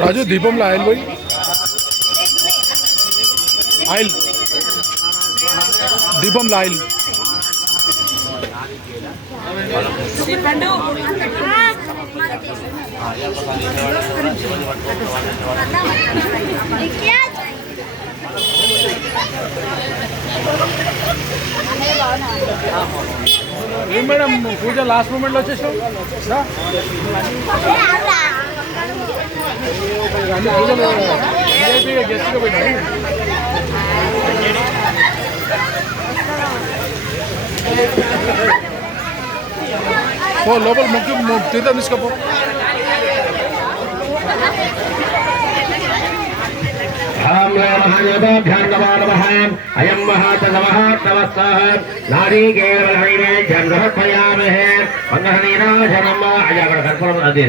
రాజు దీపంలో ఆయిల్ పోయి ఆయిల్ దీపంలో ఆయిల్ ఏం మేడం పూజ లాస్ట్ మూమెంట్లో వచ్చేసావు గెస్ట్గా పెట్టా లోపల ముఖ్యం తీర్థం తీసుకోపో अयम नारीकेरवैवेद्यं समर्पयामहे मंगलनीराजनम अजागर कर्पूरम अदे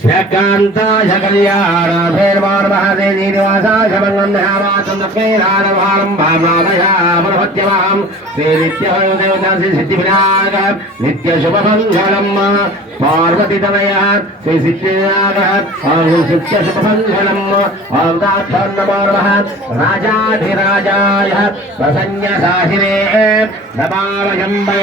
श्रीकांताय कल्याण भैरवान महादेवी निवासाय मंगलम महावातं लक्ष्मीनारायणं भावनादयामनभत्यवां श्री नित्यदेवता श्री सिद्धिविनायक नित्य शुभमंगलम पार्वती तनया श्री सिद्धिविनायक नित्य शुभमंगलम ओम दाक्षर नमो नमः राजाधिराजाय प्रसन्न साहिने नमामयम्बे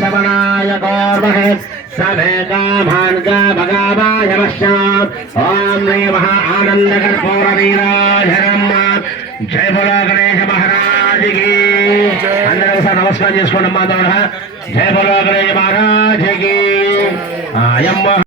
शमनाय गौर्महे सभे कामान् गावगावाय वश्याम् ओम नमः आनंद कर्पूर नीराजनम जय बोलो गणेश महाराज की अंदर से नमस्कार చేసుకోండి అమ్మా जय बोलो गणेश महाराज की